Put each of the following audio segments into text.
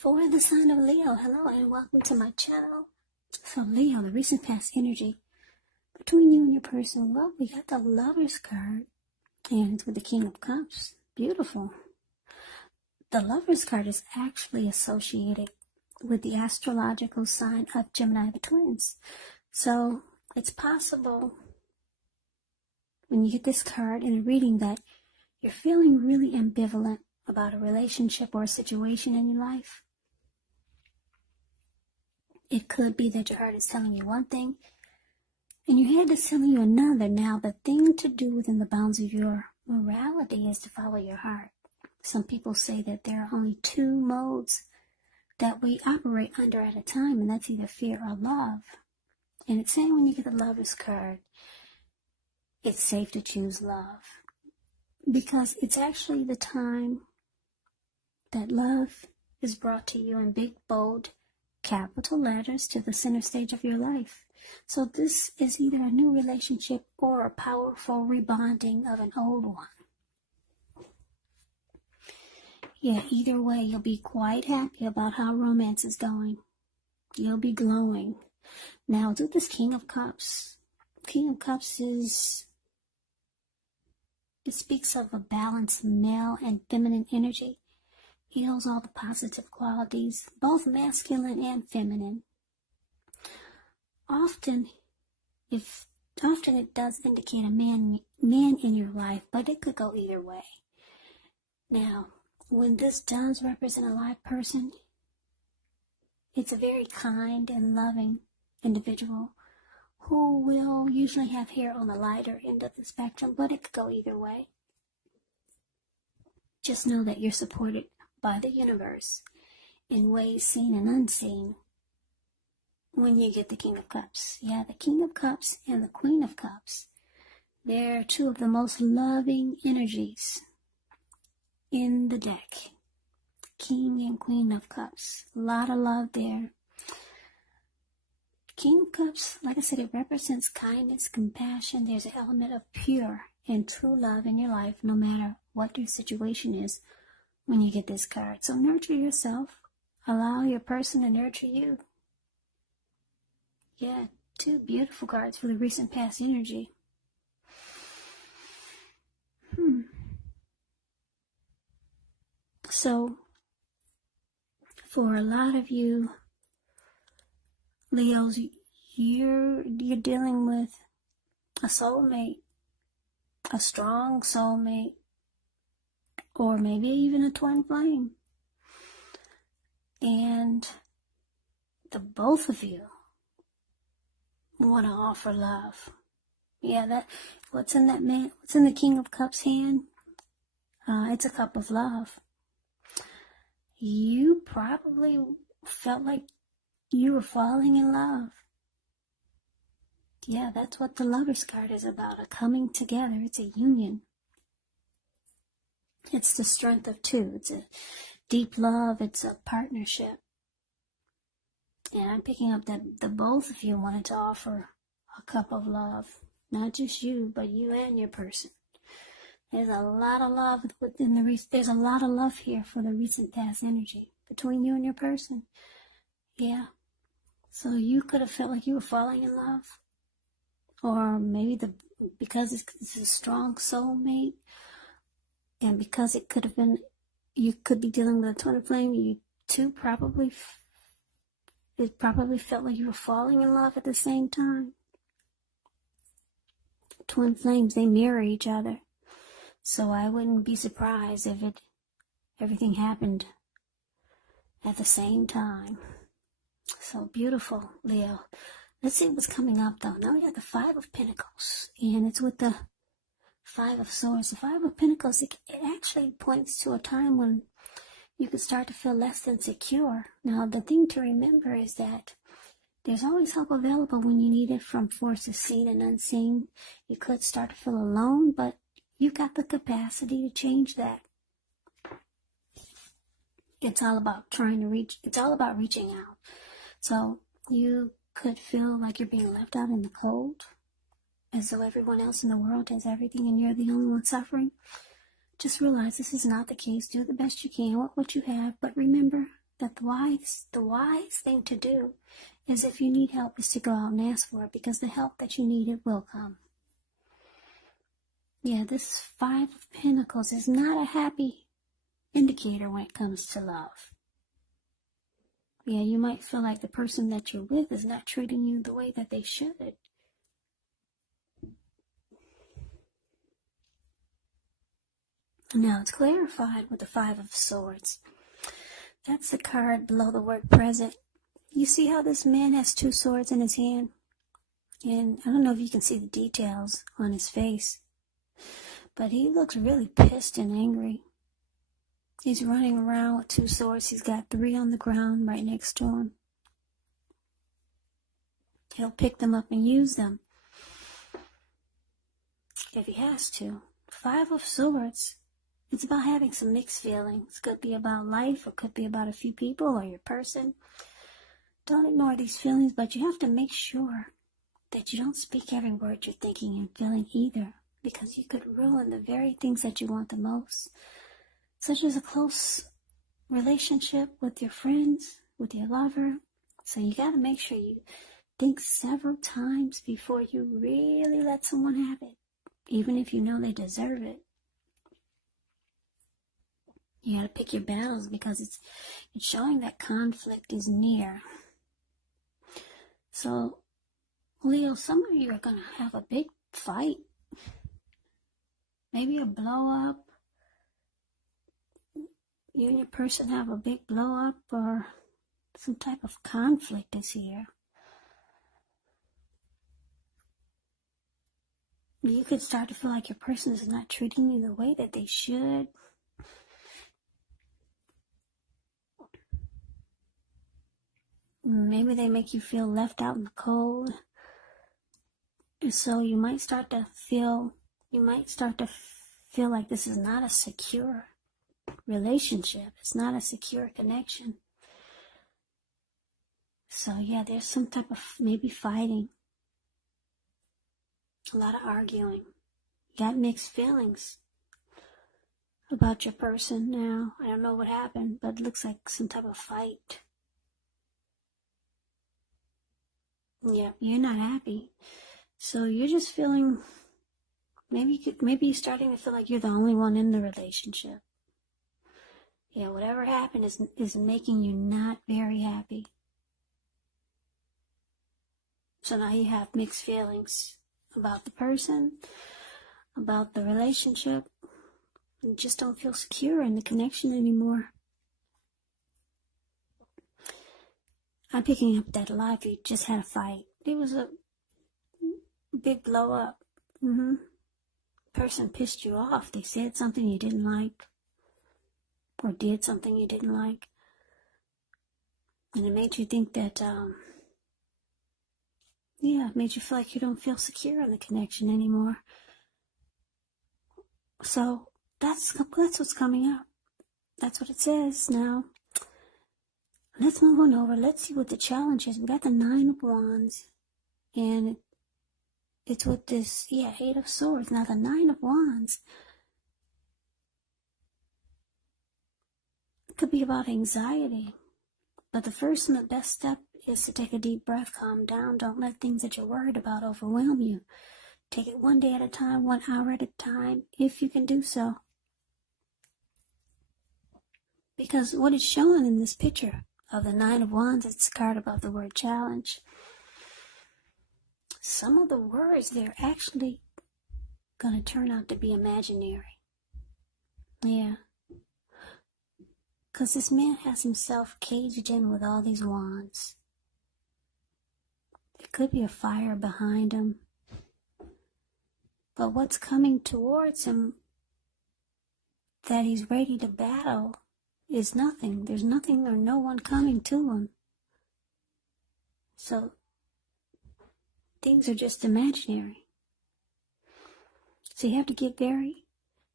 For the sign of Leo, hello and welcome to my channel. So Leo, the recent past energy between you and your person. Well, we got the Lover's card and it's with the King of Cups. Beautiful. The Lover's card is actually associated with the astrological sign of Gemini, the twins. So it's possible when you get this card in a reading that you're feeling really ambivalent about a relationship or a situation in your life. It could be that your heart is telling you one thing and your head is telling you another. Now, the thing to do within the bounds of your morality is to follow your heart. Some people say that there are only two modes that we operate under at a time, and that's either fear or love. And it's saying when you get the Lover's card, it's safe to choose love, because it's actually the time that love is brought to you in big, bold, capital letters to the center stage of your life. So this is either a new relationship or a powerful rebonding of an old one. Yeah, either way, you'll be quite happy about how romance is going. You'll be glowing. Now, with this King of Cups. King of Cups it speaks of a balanced male and feminine energy. He holds all the positive qualities, both masculine and feminine. Often it does indicate a man in your life, but it could go either way. Now, when this does represent a live person, it's a very kind and loving individual who will usually have hair on the lighter end of the spectrum, but it could go either way. Just know that you're supported by the universe in ways seen and unseen when you get the King of Cups. Yeah, the King of Cups and the Queen of Cups, they're two of the most loving energies in the deck. King and Queen of Cups, a lot of love there. King of Cups, like I said, it represents kindness, compassion. There's an element of pure and true love in your life, no matter what your situation is when you get this card. So nurture yourself. Allow your person to nurture you. Yeah, two beautiful cards for the recent past energy. So, for a lot of you Leos, you're dealing with a soulmate, a strong soulmate, or maybe even a twin flame. And the both of you want to offer love. Yeah, what's in the King of Cups hand? It's a cup of love. You probably felt like you were falling in love. Yeah, that's what the Lover's card is about, a coming together. It's a union. It's the strength of two. It's a deep love. It's a partnership. And I'm picking up that the both of you wanted to offer a cup of love. Not just you, but you and your person. There's a lot of love there's a lot of love here for the recent past energy between you and your person. Yeah. So you could have felt like you were falling in love. Or maybe because it's a strong soulmate, and because it could have been, you could be dealing with a twin flame, you two probably felt like you were falling in love at the same time. Twin flames, they mirror each other. So I wouldn't be surprised if everything happened at the same time. So beautiful, Leo. Let's see what's coming up, though. Now we have the Five of Pentacles, and it's with the Five of Swords. The Five of Pentacles, it actually points to a time when you could start to feel less than secure. Now, the thing to remember is that there's always help available when you need it from forces seen and unseen. You could start to feel alone, but you've got the capacity to change that. It's all about reaching out. So you could feel like you're being left out in the cold, as though everyone else in the world has everything and you're the only one suffering. Just realize this is not the case. Do the best you can with what you have, but remember that the wise thing to do is, if you need help, is to go out and ask for it, because the help that you need, it will come. Yeah, this Five of Pentacles is not a happy indicator when it comes to love. Yeah, you might feel like the person that you're with is not treating you the way that they should. Now it's clarified with the Five of Swords. That's the card below the word present. You see how this man has two swords in his hand? And I don't know if you can see the details on his face, but he looks really pissed and angry. He's running around with two swords. He's got three on the ground right next to him. He'll pick them up and use them if he has to. Five of Swords. It's about having some mixed feelings. Could be about life, or could be about a few people or your person. Don't ignore these feelings, but you have to make sure that you don't speak every word you're thinking and feeling either, because you could ruin the very things that you want the most, such as a close relationship with your friends, with your lover. So you got to make sure you think several times before you really let someone have it, even if you know they deserve it. You got to pick your battles, because it's showing that conflict is near. So, Leo, some of you are going to have a big fight. Maybe a blow up. You and your person have a big blow up, or some type of conflict is here. You could start to feel like your person is not treating you the way that they should. Maybe they make you feel left out in the cold. And so you might start to feel like this is not a secure relationship. It's not a secure connection. So yeah, there's some type of maybe fighting. A lot of arguing. You got mixed feelings about your person now. I don't know what happened, but it looks like some type of fight. Yeah, you're not happy. So you're just feeling, maybe you're starting to feel like you're the only one in the relationship. Yeah, whatever happened is making you not very happy. So now you have mixed feelings about the person, about the relationship. You just don't feel secure in the connection anymore. I'm picking up that a lot of you just had a fight. It was a big blow up. Person pissed you off. They said something you didn't like, or did something you didn't like, and it made you think that, it made you feel like you don't feel secure in the connection anymore. So that's what's coming up. That's what it says. Now, let's move on over. Let's see what the challenge is. We got the Nine of Wands, and it's with this, Eight of Swords. Now, the Nine of Wands could be about anxiety, but the first and the best step is to take a deep breath, calm down. Don't let things that you're worried about overwhelm you. Take it one day at a time, 1 hour at a time, if you can do so. Because what is shown in this picture of the Nine of Wands, it's a card above the word challenge. Some of the words, they're actually going to turn out to be imaginary. Yeah. Because this man has himself caged in with all these wands. There could be a fire behind him. But what's coming towards him that he's ready to battle is nothing. There's nothing or no one coming to him. So things are just imaginary. So you have to get very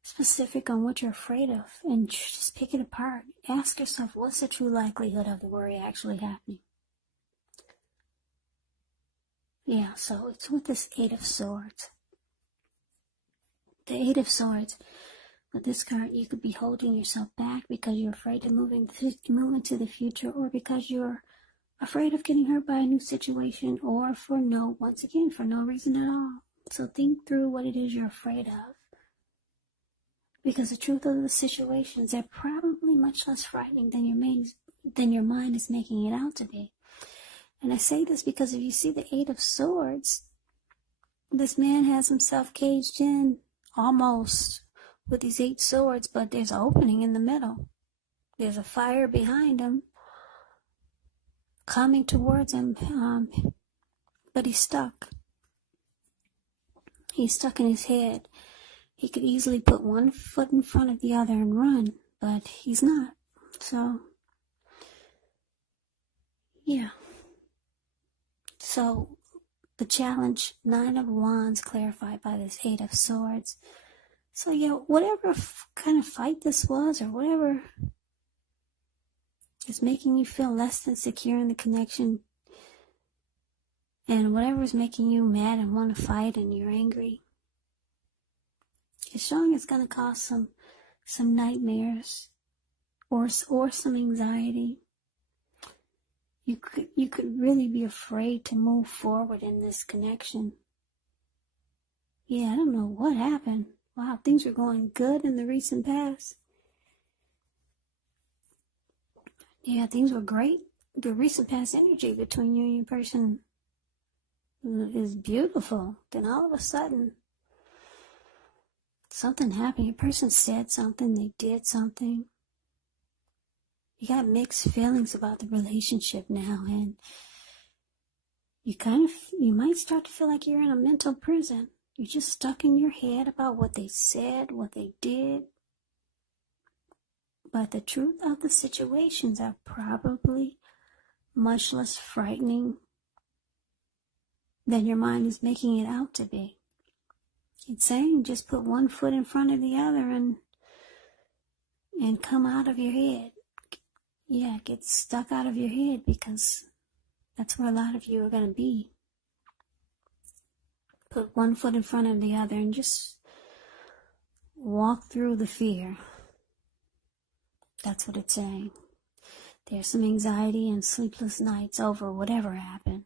specific on what you're afraid of and just pick it apart. Ask yourself, what's the true likelihood of the worry actually happening? Yeah, so it's with this Eight of Swords. The Eight of Swords, With this card, you could be holding yourself back because you're afraid to move into the future, or because you're afraid of getting hurt by a new situation, or once again, for no reason at all. So think through what it is you're afraid of. Because the truth of the situations are probably much less frightening than your mind is making it out to be. And I say this because if you see the Eight of Swords, this man has himself caged in almost with these 8 swords, but there's an opening in the middle. There's a fire behind him coming towards him, but he's stuck. He's stuck in his head. He could easily put one foot in front of the other and run, but he's not. So, yeah. So, the challenge, 9 of Wands, clarified by this 8 of Swords. So, yeah, whatever kind of fight this was, or whatever is making you feel less than secure in the connection, and whatever is making you mad and want to fight and you're angry, it's showing it's going to cause some nightmares or some anxiety. You could really be afraid to move forward in this connection. Yeah, I don't know what happened. Wow, things were going good in the recent past. Yeah, things were great. The recent past energy between you and your person is beautiful. Then all of a sudden, something happened. Your person said something, they did something. You got mixed feelings about the relationship now, and you might start to feel like you're in a mental prison. You're just stuck in your head about what they said, what they did. But the truth of the situations are probably much less frightening than your mind is making it out to be. It's saying just put one foot in front of the other and come out of your head. Yeah, get stuck out of your head, because that's where a lot of you are going to be. Put one foot in front of the other and just walk through the fear. That's what it's saying. There's some anxiety and sleepless nights over whatever happened.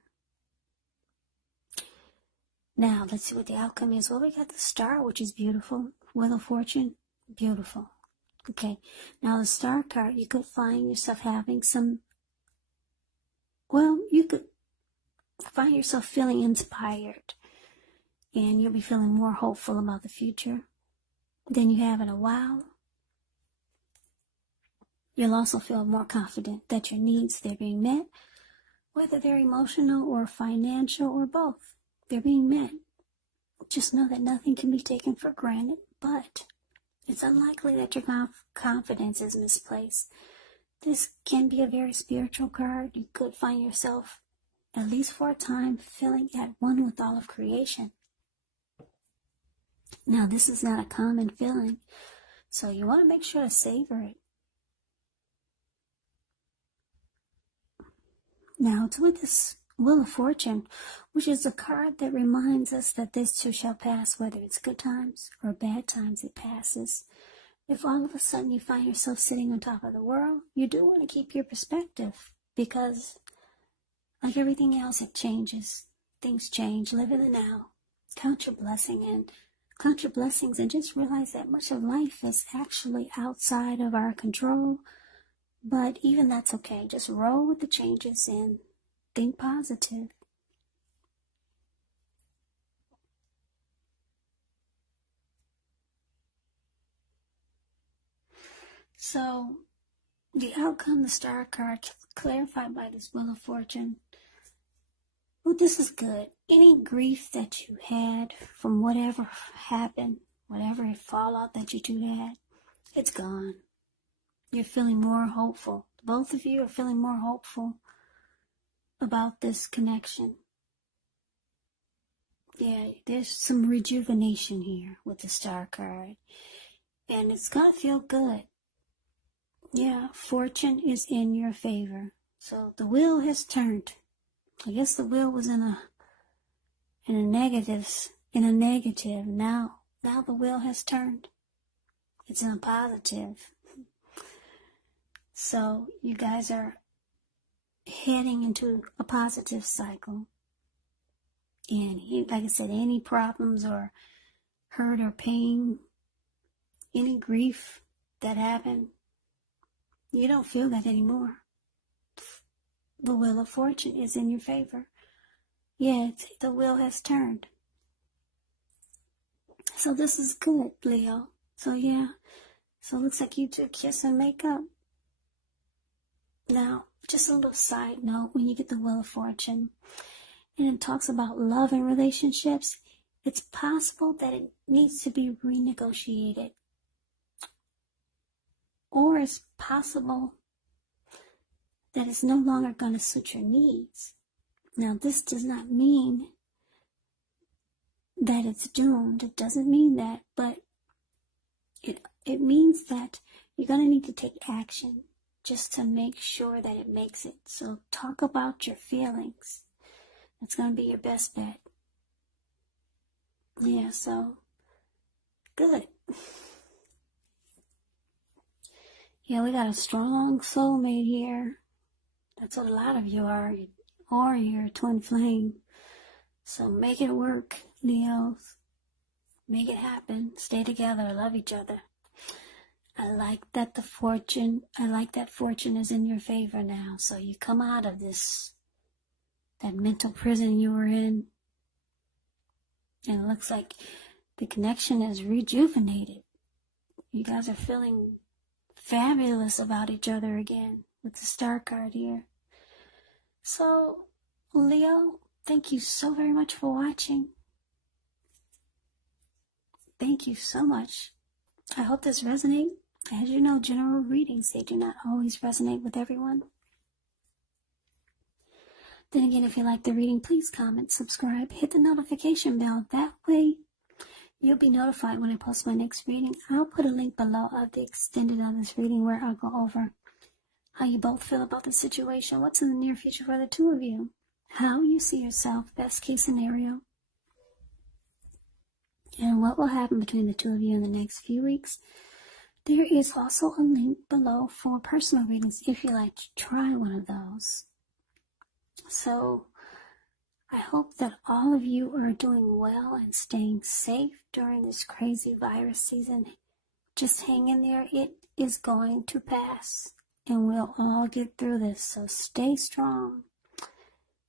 Now, let's see what the outcome is. Well, we got the Star, which is beautiful. Wheel of Fortune, beautiful. Okay, now the Star card, you could find yourself having you could find yourself feeling inspired, and you'll be feeling more hopeful about the future than you have in a while. You'll also feel more confident that your needs, they're being met, whether they're emotional or financial or both. They're being met. Just know that nothing can be taken for granted, but it's unlikely that your confidence is misplaced. This can be a very spiritual card. You could find yourself, at least for a time, feeling at one with all of creation. Now, this is not a common feeling, so you want to make sure to savor it. Now, it's with this Wheel of Fortune, which is a card that reminds us that this too shall pass, whether it's good times or bad times, it passes. If all of a sudden you find yourself sitting on top of the world, you do want to keep your perspective, because like everything else, it changes. Things change. Live in the now. Count your blessings, and just realize that much of life is actually outside of our control. But even that's okay. Just roll with the changes and think positive. So, the outcome, the Star card, clarified by this Wheel of Fortune. Well, this is good. Any grief that you had from whatever happened, whatever fallout that you two had, it's gone. You're feeling more hopeful. Both of you are feeling more hopeful about this connection. Yeah, there's some rejuvenation here with the Star card. And it's going to feel good. Yeah, fortune is in your favor. So the wheel has turned. I guess the wheel was in a negative. Now the wheel has turned. It's in a positive. So you guys are heading into a positive cycle. And like I said, any problems or hurt or pain, any grief that happened, you don't feel that anymore. The wheel of fortune is in your favor. Yeah, the wheel has turned. So this is good, Leo. So yeah, so it looks like you two kiss and make up. Now, just a little side note, when you get the wheel of fortune, and it talks about love and relationships, it's possible that it needs to be renegotiated. Or it's possible that it's no longer going to suit your needs. Now, this does not mean that it's doomed. It doesn't mean that, but it means that you're going to need to take action just to make sure that it makes it. So talk about your feelings. That's going to be your best bet. Yeah, so good. Yeah, we got a strong soulmate here. That's what a lot of you are, or you're a twin flame. So make it work, Leos. Make it happen. Stay together. Love each other. I like that fortune is in your favor now. So you come out of that mental prison you were in. And it looks like the connection is rejuvenated. You guys are feeling fabulous about each other again with the star card here. So, Leo, thank you so very much for watching. Thank you so much. I hope this resonates. As you know, general readings, they do not always resonate with everyone. Then again, if you like the reading, please comment, subscribe, hit the notification bell. That way, you'll be notified when I post my next reading. I'll put a link below of the extended of this reading where I'll go over how you both feel about the situation, what's in the near future for the two of you, how you see yourself, best case scenario, and what will happen between the two of you in the next few weeks. There is also a link below for personal readings if you like to try one of those. So, I hope that all of you are doing well and staying safe during this crazy virus season. Just hang in there. It is going to pass, and we'll all get through this. So stay strong.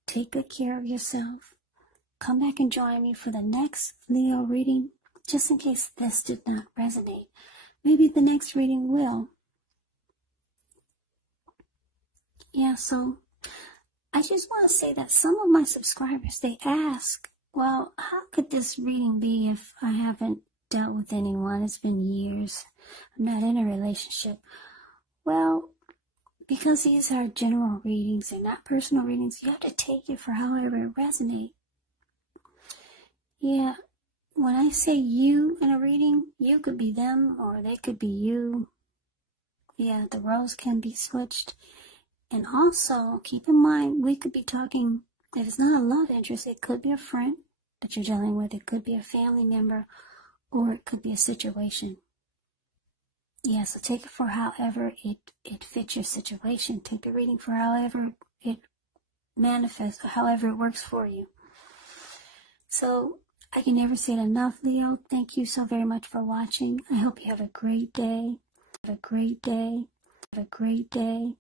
Take good care of yourself. Come back and join me for the next Leo reading, just in case this did not resonate. Maybe the next reading will. Yeah, so I just want to say that some of my subscribers, they ask, well, how could this reading be if I haven't dealt with anyone? It's been years. I'm not in a relationship. Well, because these are general readings, they're not personal readings, you have to take it for however it resonates. Yeah, when I say you in a reading, you could be them or they could be you. Yeah, the roles can be switched. And also, keep in mind, we could be talking, if it's not a love interest, it could be a friend that you're dealing with, it could be a family member, or it could be a situation. Yeah, so take it for however it fits your situation. Take the reading for however it manifests, or however it works for you. So, I can never say it enough, Leo. Thank you so very much for watching. I hope you have a great day. Have a great day. Have a great day.